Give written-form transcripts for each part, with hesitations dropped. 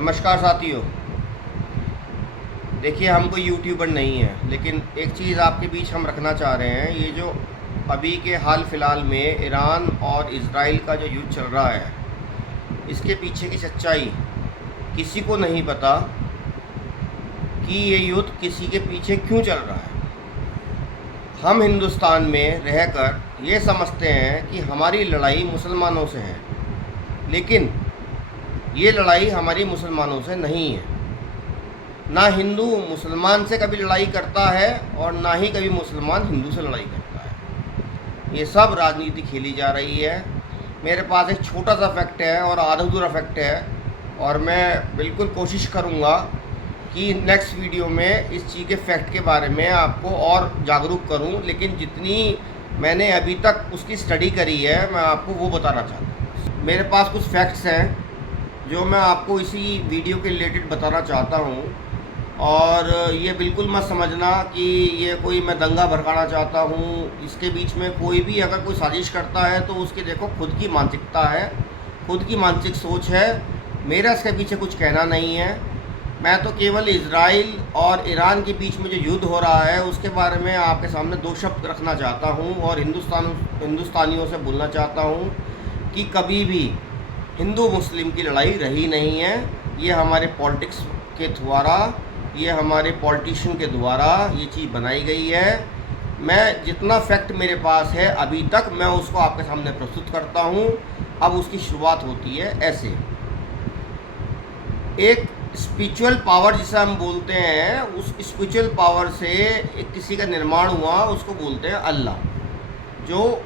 नमस्कार साथियों। देखिए, हम कोई यूट्यूबर नहीं है, लेकिन एक चीज़ आपके बीच हम रखना चाह रहे हैं। ये जो अभी के हाल फिलहाल में ईरान और इज़राइल का जो युद्ध चल रहा है, इसके पीछे की सच्चाई किसी को नहीं पता कि ये युद्ध किसी के पीछे क्यों चल रहा है। हम हिंदुस्तान में रहकर ये समझते हैं कि हमारी लड़ाई मुसलमानों से है, लेकिन ये लड़ाई हमारी मुसलमानों से नहीं है। ना हिंदू मुसलमान से कभी लड़ाई करता है और ना ही कभी मुसलमान हिंदू से लड़ाई करता है। ये सब राजनीति खेली जा रही है। मेरे पास एक छोटा सा फैक्ट है और आधा अधूरा फैक्ट है, और मैं बिल्कुल कोशिश करूँगा कि नेक्स्ट वीडियो में इस चीज़ के फैक्ट के बारे में आपको और जागरूक करूँ। लेकिन जितनी मैंने अभी तक उसकी स्टडी करी है, मैं आपको वो बताना चाहता हूँ। मेरे पास कुछ फैक्ट्स हैं जो मैं आपको इसी वीडियो के रिलेटेड बताना चाहता हूँ। और ये बिल्कुल मत समझना कि ये कोई मैं दंगा भड़काना चाहता हूँ। इसके बीच में कोई भी अगर कोई साजिश करता है तो उसकी देखो खुद की मानसिकता है, खुद की मानसिक सोच है। मेरा इसके पीछे कुछ कहना नहीं है। मैं तो केवल इज़राइल और ईरान के बीच में जो युद्ध हो रहा है उसके बारे में आपके सामने दो शब्द रखना चाहता हूँ और हिंदुस्तानियों से बोलना चाहता हूँ कि कभी भी हिंदू मुस्लिम की लड़ाई रही नहीं है। ये हमारे पॉलिटिक्स के द्वारा, ये हमारे पॉलिटिशियन के द्वारा ये चीज़ बनाई गई है। मैं जितना फैक्ट मेरे पास है अभी तक, मैं उसको आपके सामने प्रस्तुत करता हूँ। अब उसकी शुरुआत होती है ऐसे। एक स्पिरिचुअल पावर जिसे हम बोलते हैं, उस स्पिरिचुअल पावर से एक किसी का निर्माण हुआ, उसको बोलते हैं अल्लाह। जो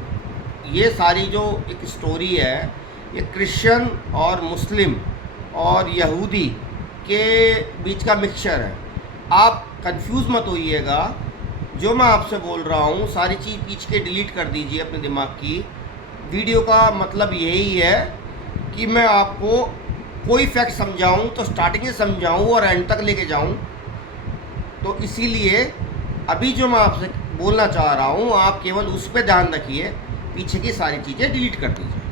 ये सारी जो एक स्टोरी है, ये क्रिश्चियन और मुस्लिम और यहूदी के बीच का मिक्सचर है। आप कंफ्यूज मत होइएगा। जो मैं आपसे बोल रहा हूँ सारी चीज़ खींच के डिलीट कर दीजिए अपने दिमाग की। वीडियो का मतलब यही है कि मैं आपको कोई फैक्ट समझाऊँ तो स्टार्टिंग से समझाऊँ और एंड तक लेके जाऊँ। तो इसीलिए अभी जो मैं आपसे बोलना चाह रहा हूँ, आप केवल उस पर ध्यान रखिए, पीछे की सारी चीज़ें डिलीट कर दीजिए।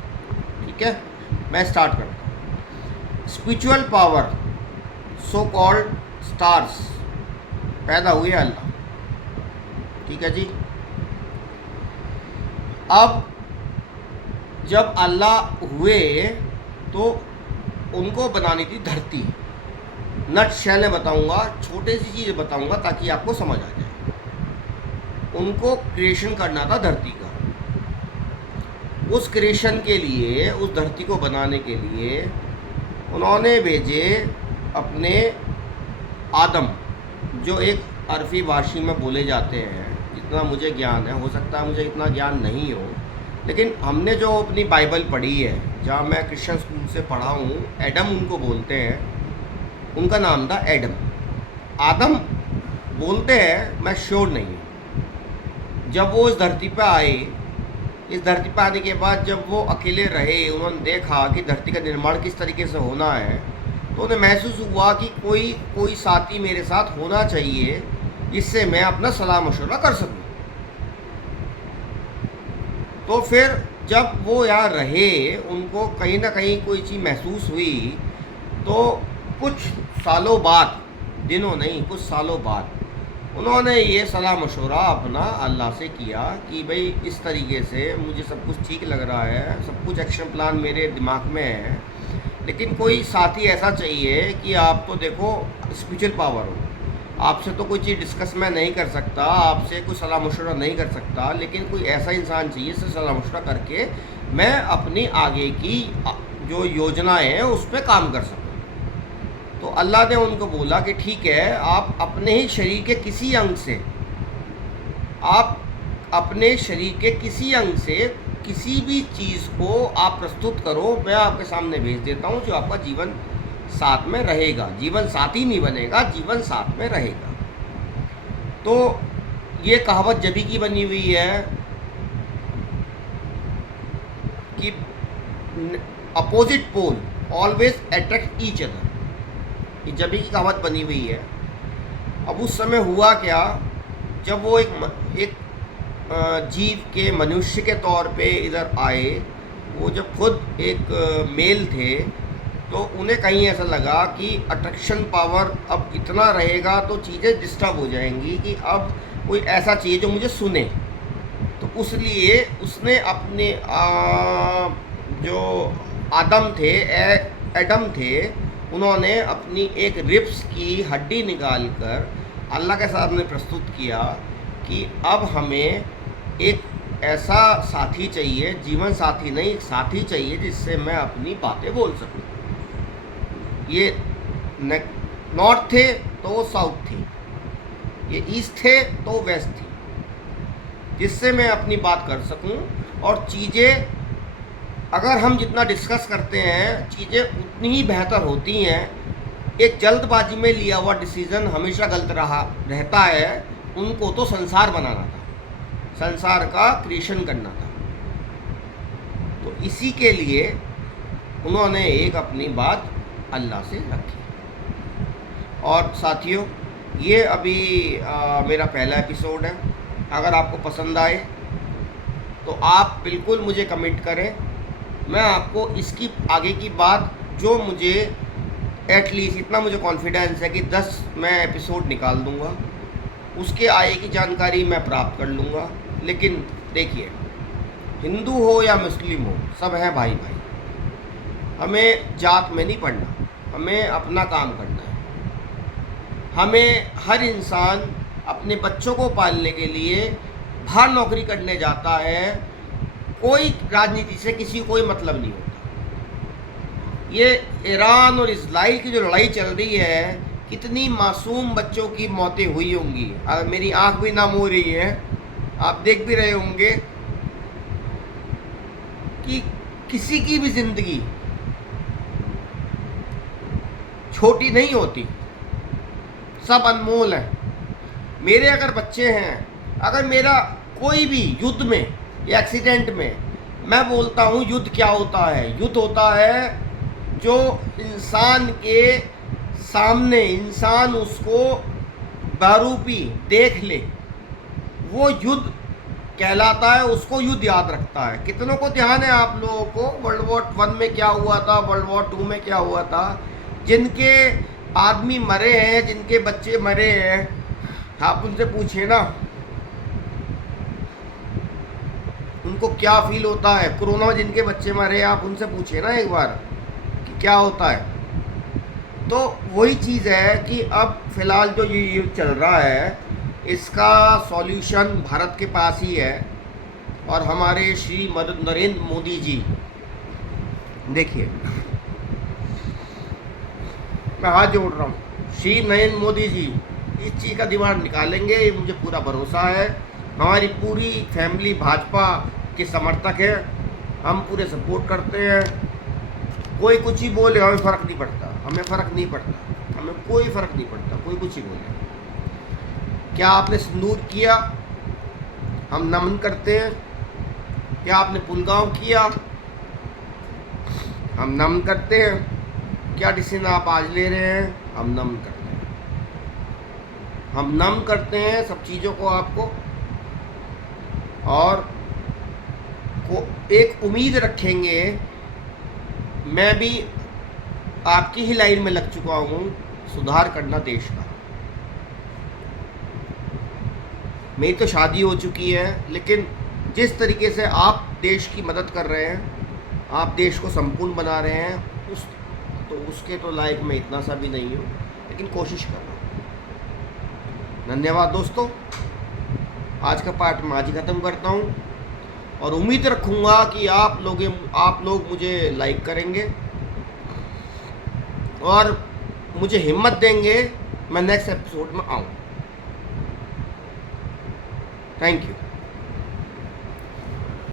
ठीक है, मैं स्टार्ट करता हूँ। Spiritual power, so called stars, पैदा हुए अल्लाह। ठीक है जी। अब जब अल्लाह हुए तो उनको बनानी थी धरती। नट शैल बताऊंगा, छोटे सी चीज़ बताऊंगा ताकि आपको समझ आ जाए। उनको क्रिएशन करना था धरती का। उस क्रिएशन के लिए, उस धरती को बनाने के लिए उन्होंने भेजे अपने आदम, जो एक अरबी भाषी में बोले जाते हैं। जितना मुझे ज्ञान है, हो सकता है मुझे इतना ज्ञान नहीं हो, लेकिन हमने जो अपनी बाइबल पढ़ी है, जहाँ मैं क्रिश्चियन स्कूल से पढ़ा हूँ, एडम उनको बोलते हैं। उनका नाम था एडम। आदम बोलते हैं, मैं श्योर नहीं हूँ। जब वो इस धरती पर आए, इस धरती पर आने के बाद जब वो अकेले रहे, उन्होंने देखा कि धरती का निर्माण किस तरीके से होना है, तो उन्हें महसूस हुआ कि कोई साथी मेरे साथ होना चाहिए जिससे मैं अपना सलाह मशवरा कर सकूं। तो फिर जब वो यहाँ रहे, उनको कहीं ना कहीं कोई चीज़ महसूस हुई। तो कुछ सालों बाद, दिनों नहीं, कुछ सालों बाद उन्होंने ये सलाह मशवरा अपना अल्लाह से किया कि भाई इस तरीके से मुझे सब कुछ ठीक लग रहा है, सब कुछ एक्शन प्लान मेरे दिमाग में है, लेकिन कोई साथी ऐसा चाहिए कि आप तो देखो स्पिरिचुअल पावर हो, आपसे तो कोई चीज़ डिस्कस मैं नहीं कर सकता, आपसे कोई सलाह मशवरा नहीं कर सकता, लेकिन कोई ऐसा इंसान चाहिए जिससे सलाह मशवरा करके मैं अपनी आगे की जो योजनाएँ हैं उस पर काम कर सकूँ। तो अल्लाह ने उनको बोला कि ठीक है, आप अपने ही शरीर के किसी अंग से, आप अपने शरीर के किसी अंग से किसी भी चीज़ को आप प्रस्तुत करो, मैं आपके सामने भेज देता हूँ, जो आपका जीवन साथ में रहेगा। जीवन साथी नहीं बनेगा, जीवन साथ में रहेगा। तो ये कहावत जभी की बनी हुई है कि opposite pole always attract each other. ये जभी की कहावत बनी हुई है। अब उस समय हुआ क्या, जब वो एक जीव के, मनुष्य के तौर पे इधर आए, वो जब खुद एक मेल थे, तो उन्हें कहीं ऐसा लगा कि अट्रैक्शन पावर अब इतना रहेगा तो चीज़ें डिस्टर्ब हो जाएंगी, कि अब कोई ऐसा चाहिए जो मुझे सुने। तो उसलिए उसने अपने जो आदम थे, एडम थे, उन्होंने अपनी एक रिब्स की हड्डी निकाल कर अल्लाह के सामने प्रस्तुत किया कि अब हमें एक ऐसा साथी चाहिए, जीवन साथी नहीं, एक साथी चाहिए जिससे मैं अपनी बातें बोल सकूं। ये नॉर्थ थे तो वो साउथ थी, ये ईस्ट थे तो वो वेस्ट थी, जिससे मैं अपनी बात कर सकूं। और चीज़ें अगर हम जितना डिस्कस करते हैं, चीज़ें उतनी ही बेहतर होती हैं। एक जल्दबाजी में लिया हुआ डिसीज़न हमेशा गलत रहता है। उनको तो संसार बनाना था, संसार का क्रिएशन करना था। तो इसी के लिए उन्होंने एक अपनी बात अल्लाह से रखी। और साथियों, ये अभी मेरा पहला एपिसोड है। अगर आपको पसंद आए तो आप बिल्कुल मुझे कमेंट करें। मैं आपको इसकी आगे की बात, जो मुझे एटलीस्ट इतना मुझे कॉन्फिडेंस है कि 10 मैं एपिसोड निकाल दूंगा, उसके आगे की जानकारी मैं प्राप्त कर लूँगा। लेकिन देखिए, हिंदू हो या मुस्लिम हो, सब है भाई भाई। हमें जात में नहीं पढ़ना, हमें अपना काम करना है। हमें हर इंसान अपने बच्चों को पालने के लिए बाहर नौकरी करने जाता है। कोई राजनीति से किसी को कोई मतलब नहीं होता। ये ईरान और इजराइल की जो लड़ाई चल रही है, कितनी मासूम बच्चों की मौतें हुई होंगी। अगर मेरी आंख भी नम हो रही है, आप देख भी रहे होंगे कि किसी की भी ज़िंदगी छोटी नहीं होती, सब अनमोल है। मेरे अगर बच्चे हैं, अगर मेरा कोई भी युद्ध में या एक्सीडेंट में, मैं बोलता हूँ युद्ध क्या होता है। युद्ध होता है जो इंसान के सामने इंसान उसको बारूपी देख ले, वो युद्ध कहलाता है। उसको युद्ध याद रखता है। कितनों को ध्यान है आप लोगों को वर्ल्ड वॉर 1 में क्या हुआ था, वर्ल्ड वॉर 2 में क्या हुआ था? जिनके आदमी मरे हैं, जिनके बच्चे मरे हैं, आप उनसे पूछिए ना, उनको क्या फील होता है। कोरोना में जिनके बच्चे मरे हैं, आप उनसे पूछिए ना एक बार कि क्या होता है। तो वही चीज़ है कि अब फ़िलहाल जो ये युद्ध चल रहा है, इसका सॉल्यूशन भारत के पास ही है। और हमारे श्री नरेंद्र मोदी जी, देखिए मैं हाथ जोड़ रहा हूँ, श्री नरेंद्र मोदी जी इस चीज़ का दिमाग निकालेंगे, ये मुझे पूरा भरोसा है। हमारी पूरी फैमिली भाजपा के समर्थक है, हम पूरे सपोर्ट करते हैं। कोई कुछ ही बोले, हमें फ़र्क नहीं पड़ता, हमें फ़र्क नहीं पड़ता, हमें कोई फ़र्क नहीं पड़ता, कोई कुछ ही बोले। क्या आपने सिंदूर किया, हम नमन करते हैं। क्या आपने पुलगांव किया, हम नमन करते हैं। क्या डिसीजन आप आज ले रहे हैं, हम नमन करते हैं। हम नमन करते हैं सब चीज़ों को आपको, और एक उम्मीद रखेंगे। मैं भी आपकी ही लाइन में लग चुका हूँ, सुधार करना देश का। मेरी तो शादी हो चुकी है, लेकिन जिस तरीके से आप देश की मदद कर रहे हैं, आप देश को संपूर्ण बना रहे हैं, उसके तो लायक मैं इतना सा भी नहीं हूँ, लेकिन कोशिश कर रहा हूँ। धन्यवाद दोस्तों, आज का पार्ट मैं आज ही ख़त्म करता हूँ, और उम्मीद रखूँगा कि आप लोग मुझे लाइक करेंगे और मुझे हिम्मत देंगे मैं नेक्स्ट एपिसोड में आऊँ। Thank you.